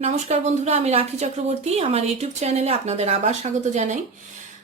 নমস্কার বন্ধুরা আমি রাখি চক্রবর্তী। আমার ইউটিউব চ্যানেলে আপনাদের আবার স্বাগত জানাই।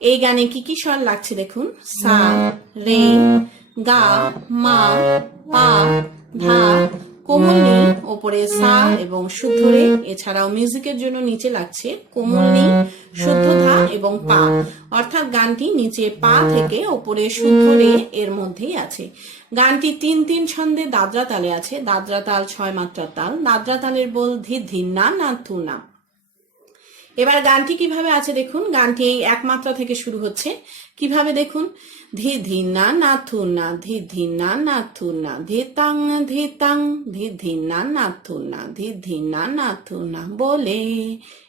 এই গানে কি কি স্বর লাগছে দেখুন? সা রে গা মা পা ধা কোমলনি ওপরে সা এবং শুদ্ধ রে এছাড়াও মিউজিকের জন্য নিচে লাগছে কোমলনি শুদ্ধ ধা এবং পা। অর্থাৎ গানটি নিচে পা থেকে ওপরে শুদ্ধ রে এর মধ্যেই আছে। গানটি তিন তিন ছন্দে দাদরা তালে আছে। দাদরা তাল ছয় মাত্রার তাল। দাদরা তালের বল ধি ধিন্না না থু না এবার গানটি কীভাবে আছে দেখুন। গানটি এই এক মাত্রা থেকে শুরু হচ্ছে। কীভাবে দেখুন? ধি ধি না না থু না, ধি ধি না না থু না, ধি তাং ধি তাং, ধি ধি না না থু না, ধি ধি না না থু না বলে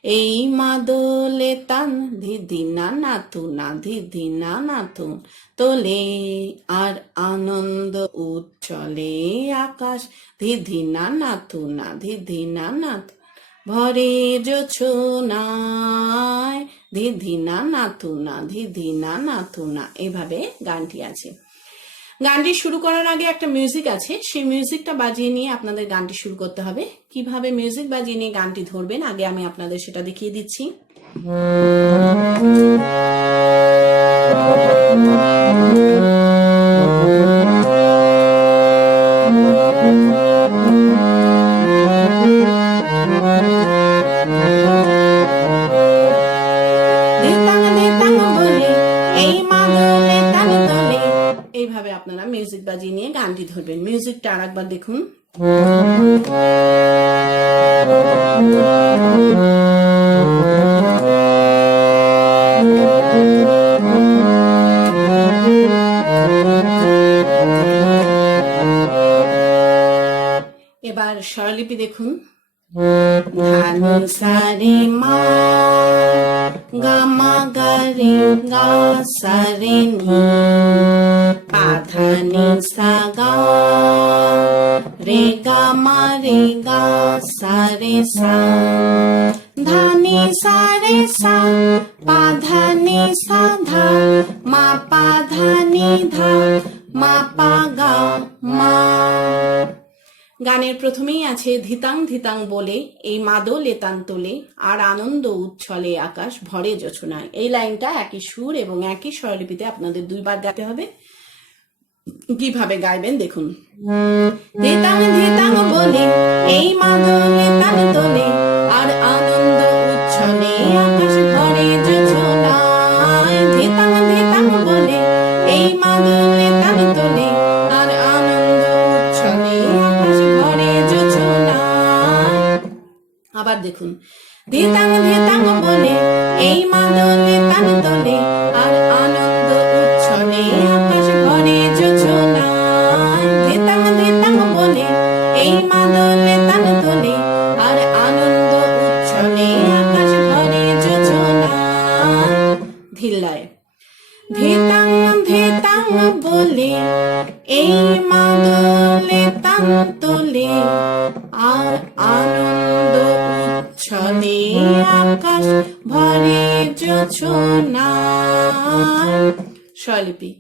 এই মাদলে তান, ধি ধি না না থু না, ধি ধি না না থু তোলে আর আনন্দ উচ্চলে আকাশ, ধি ধি না না থু না, ধি ধি না না থু ভরে যোছনায় ধিধি না নাথুনা ধিধি না নাথুনা এভাবে গানটি আছে। গানটি শুরু করার আগে একটা মিউজিক আছে। সেই মিউজিকটা বাজিয়ে নিয়ে আপনাদের গানটি শুরু করতে হবে। কীভাবে মিউজিক বাজিয়ে নিয়ে গানটি ধরবেন, আগে আমি আপনাদের সেটা দেখিয়ে দিচ্ছি। দিতাং মিউজিকটা আর একবার দেখুন। এবার স্বরলিপি দেখুন। ধানি সারে সা, ধানি সারে সা পাধানি সা ধা, মা পাধানি ধা, মা পা গা মা। গানের প্রথমেই আছে ধিতাং ধিতাং বলে, এই মাদল এতান তোলে, আর আনন্দ উচ্ছলে আকাশ ভরে যোছনায় এই লাইনটা একই সুর এবং একই স্বরলিপিতে আপনাদের দুইবার গাইতে হবে। কীভাবে গাইবেন দেখুন। ধীতাং ধীতাং বলে এই মাদনে তালে তলে আর আনন্দ বলে এই মাদলে তান তোলে আর আনন্দ উচ্ছলে আকাশ ভরে যোছনায় স্বলিপি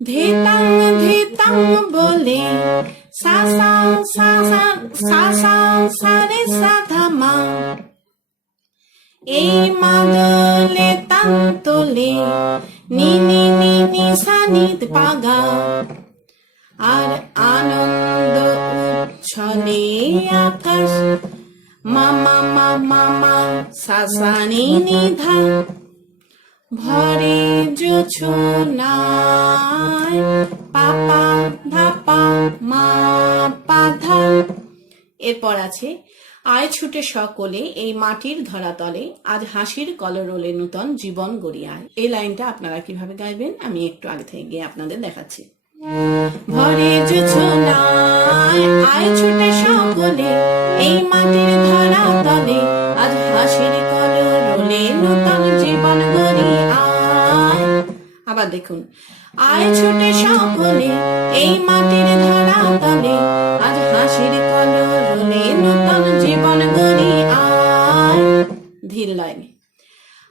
ধেতাং ধেতাং বলে, সা সা সা সা সা সা সা রে সা ধা মা। এই মাদলে তোলে নি নি নি নি সা পাগা আর আনন্দ উচ্ছলে আকাশ মামা মামা মা সা সা নি নি ধা ভরে পাপা ধাপা মা পা ধা এরপর আছে আয় ছুটে সকলে এই মাটির ধরাতলে আজ হাসির কলরোলে নূতন জীবন গড়িয়ায় এই লাইনটা আপনারা কীভাবে গাইবেন, আমি একটু আগে থেকে গিয়ে আপনাদের দেখাচ্ছি। ভরে আয় ছুটে সকলে এই মাটির ধরা তলে আজ হাসির কলরোলে নূতন জীবন গড়ি আয়। আবার দেখুন। আয় ছুটে সকলে এই মাটির ধরা তলে, আজ হাসির কলরোলে নূতন জীবন গড়ি আয়। ধীর লাইনে।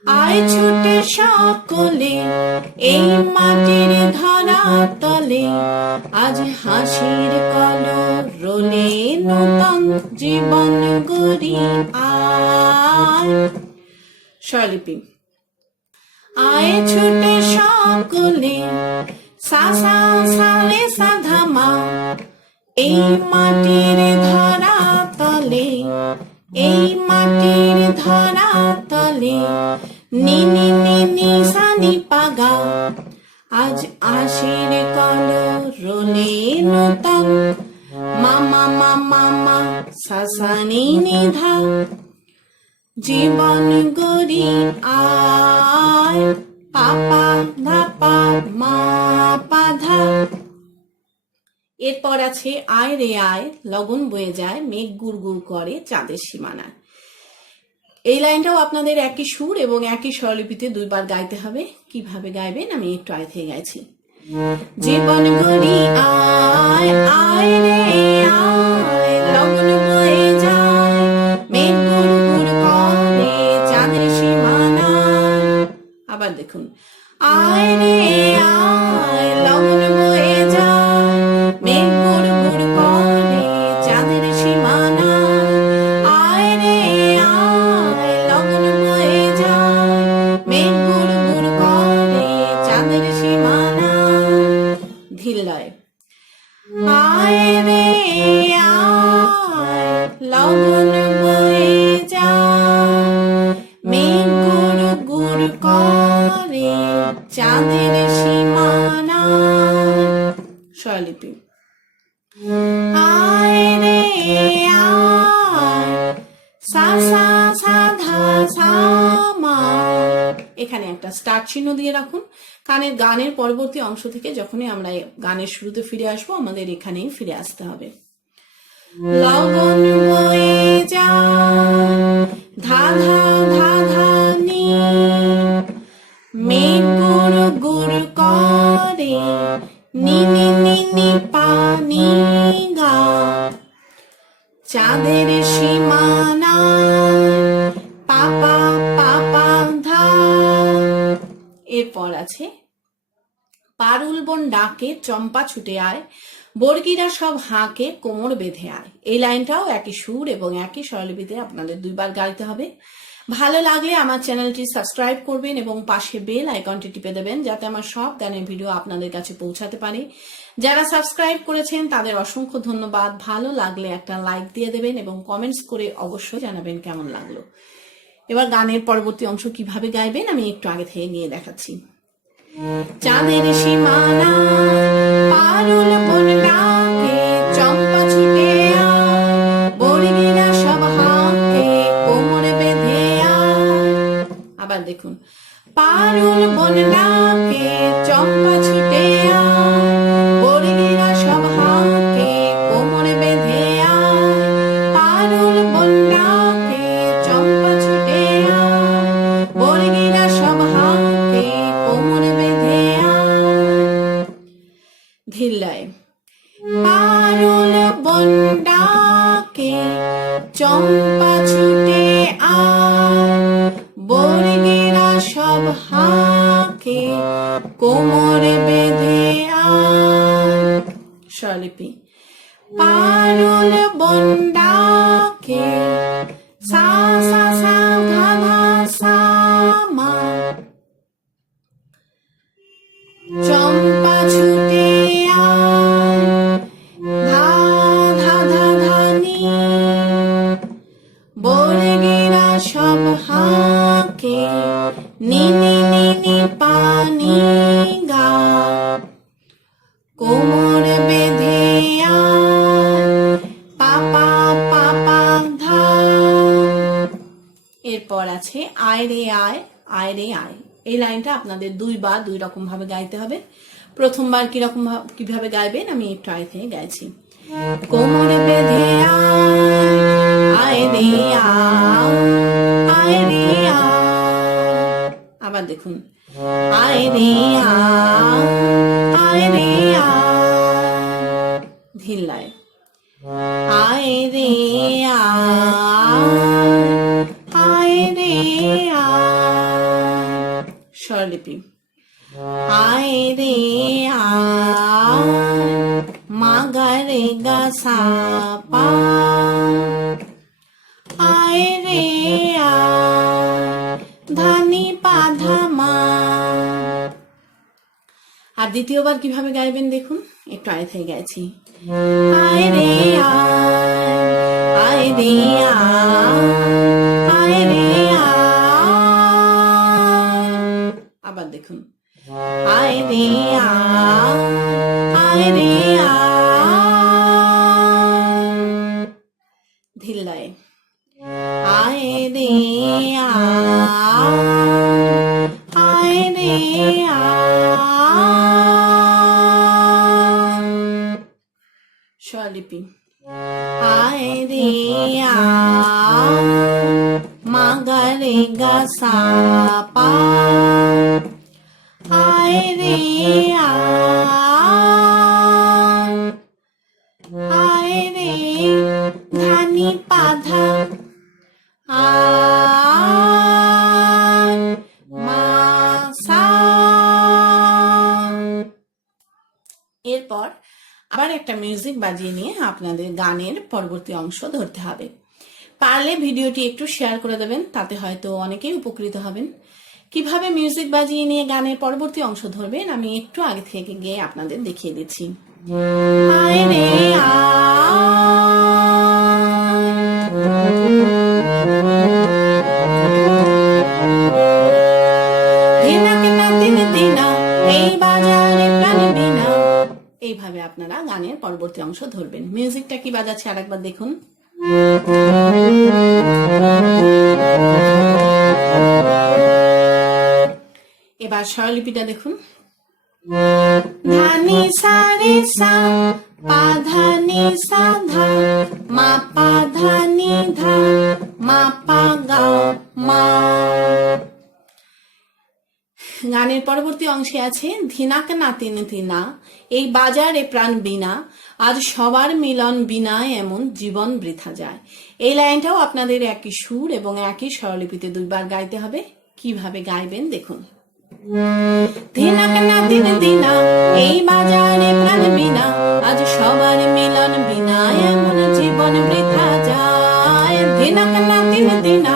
আয় ছুটে সকলে, এই মাটির ধরা তলে, আজ হাসির জীবন গড়ি আয়। আয় ছুটে সকলে সাসা সালে সাধামা এই মাটির ধরা তলে, এই মাটির ধরা তলে নিনি নিনি সানি পাগা আজ আশির কল রোলে নূতন মামা মামা মা সাসানি নিধা জীবন গরি আয় পাপা ধাপা মা পাধা এরপর আছে আয় রে আয়, লগন বয়ে যায়, মেঘ গুড় গুড় করে চাঁদের সীমানায়। এই লাইনটাও আপনাদের একই সুর এবং একই স্বরলিপিতে দুইবার গাইতে হবে। কীভাবে গাইবেন? আমি একটু আয় থেকে গাইছি। জীবন গড়ি আয় আয় রে আবার চিহ্ন দিয়ে রাখুন। কানের গানের পরবর্তী অংশ থেকে যখনই আমরা গানের শুরুতে ফিরে আসব, আমাদের এখানেই ফিরে আসতে হবে। লগন যায় চম্পা ছুটে আয়, বর্গিরা সব হাঁকে কোমর বেঁধে আয়। এই লাইনটাও একই সুর এবং একই স্বরলিপিতে আপনাদের দুইবার গাইতে হবে। ভালো লাগলে আমার চ্যানেলটি সাবস্ক্রাইব করবেন এবং পাশে বেল আইকনটি টিপে দেবেন যাতে আমার সব গানের ভিডিও আপনাদের কাছে পৌঁছাতে পারে। যারা সাবস্ক্রাইব করেছেন, তাদের অসংখ্য ধন্যবাদ। ভালো লাগলে একটা লাইক দিয়ে দেবেন এবং কমেন্টস করে অবশ্যই জানাবেন কেমন লাগল। এবার গানের পরবর্তী অংশ কীভাবে গাইবেন, আমি একটু আগে থেকে নিয়ে দেখাচ্ছি। চাঁদের সীমানা, পারুল বন ডাকে চম্পা ছুটে বর্গিরা সব হাতে কোমর বেঁধে আবার দেখুন, পারুল বন ডাকে চম্পা ছুটে বর্গিরা সব কোমরে বেঁধে আয় স্বরলিপি। পারুল বন্ডাকে এই লাইনটা আপনাদের দুইবার দুই রকম ভাবে গাইতে হবে। প্রথমবার কীরকম কীভাবে গাইবেন আমি এই ট্রাই থেকে গাইছি। কোমর বেঁধে আয়, আয় আয়, আয় আবার দেখুন। আয় আয়, আয় রে আয়। কীভাবে গাইবেন দেখুন? একটু আয় থেকে গেছি। আয় রে আয় রে আয় আয় রে আয়। স্বরলিপি আয় রে আয় মা গা রে গা সা পা আয় রে আয় একটা মিউজিক বাজিয়ে নিয়ে আপনাদের গানের পরবর্তী অংশ ধরতে হবে। পারলে ভিডিওটি একটু শেয়ার করে দেবেন, তাতে হয়তো অনেকেই উপকৃত হবেন। কীভাবে মিউজিক বাজিয়ে নিয়ে গানের পরবর্তী অংশ ধরবেন, আমি একটু আগে থেকে গিয়ে আপনাদের দেখিয়ে দিচ্ছি। আয় রে এই আপনারা গানের পরবর্তী অংশ ধরবেন। মিউজিকটা কি বাজাচ্ছে আরেকবার দেখুন। এবার স্বরলিপিটা দেখুন। ধানি সারি সা অংশে আছে ধিনাকে নাতিন ধিনা এই বাজারে প্রাণ বিনা। আজ সবার মিলন বিনা এমন জীবন বৃথা যায়। এই লাইনটাও আপনাদের একই সুর এবং একই স্বরলিপিতে দুইবার গাইতে হবে। কীভাবে গাইবেন দেখুন। ধিনাকে নাতিন দিনা এই বাজারে প্রাণ বিনা। আজ সবার মিলন বিনা এমন জীবন বৃথা যায়। ধিনাকে নাতিন দিনা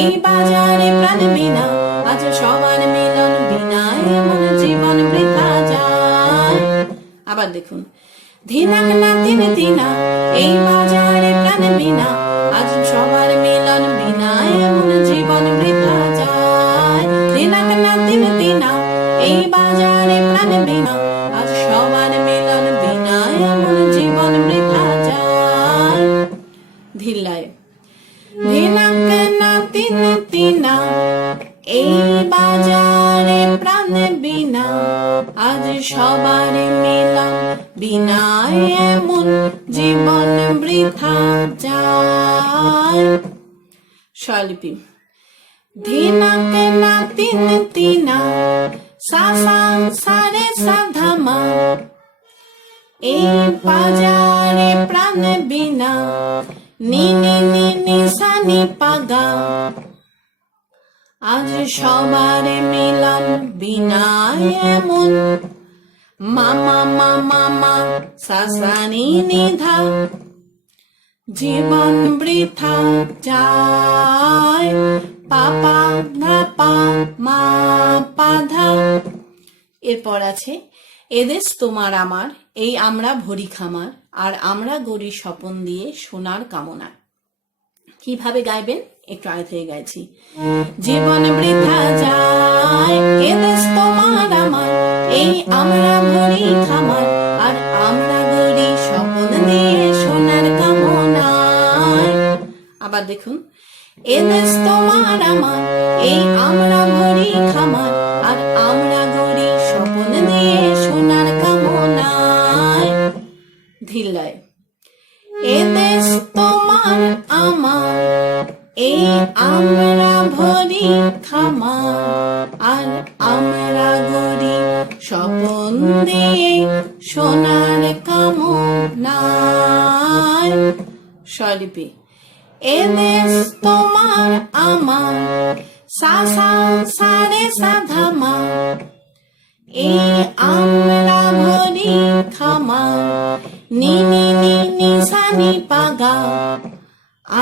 এই বাজারে প্রাণ বিনা। আজ সবার মিলন আবার দেখুন ধিনাক নাতিন দিনা এই বাজারে প্রাণ বিনা, আজ সবার মিলন বিনা এমন জীবন বৃথা সা সা সাধামা এই বাজারে প্রাণ বিনা নি নি পাগা। আজ সবার মিলন বিনা এমন। মামা মামা, মা, সাসানি নিধা। জীবন বৃথা যায়। এরপর আছে, এদেশ তোমার আমার, এই আমরা ভরি খামার, আর আমরা গড়ি স্বপন দিয়ে সোনার কামনা কীভাবে গাইবেন? একটু আগে থেকে গাইছি। জীবন বৃথা যায়, এদেশ তোমার আমার, এই আমরা ভরি খামার, আর আমরা গড়ি স্বপন দিয়ে সোনার কামনায় আবার দেখুন এদেশ তোমার আমার, এই আমরা ভরি খামার, আর আমরা গড়ি স্বপন দিয়ে সোনার কামনায়। ধিল্লায় এ দেশ তোমার আমার, এই আমরা ভরি খামার, আর আমরা গড়ি স্বপন দিয়ে সোনার কামনায়। স্বরূপী এ দেশ তোমার আমার। সা সা সারে সাধামা এই আমরা ভরি খামা নি নি নি নি সানি পাগা।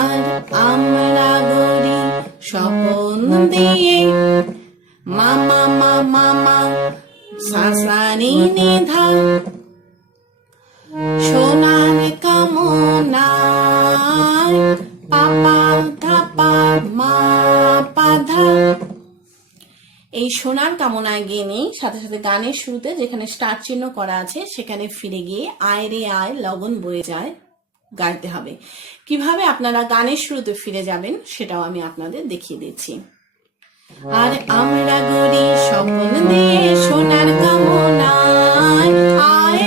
আর আমরা গড়ি স্বপন দিয়ে। মামা মা মামা সাসানি নিধা। সোনার কামনায় পাধা এই সোনার কামনায় গিয়ে নেই সাথে সাথে গানের শুরুতে যেখানে স্টার চিহ্ন করা আছে, সেখানে ফিরে গিয়ে আয় রে আয়, লগন বয়ে যায়, গাইতে হবে। কীভাবে আপনারা গানের শুরুতে ফিরে যাবেন, সেটাও আমি আপনাদের দেখিয়ে দিচ্ছি। আর আমরা গড়ি স্বপ্ন দিয়ে সোনার কামনায়, আয়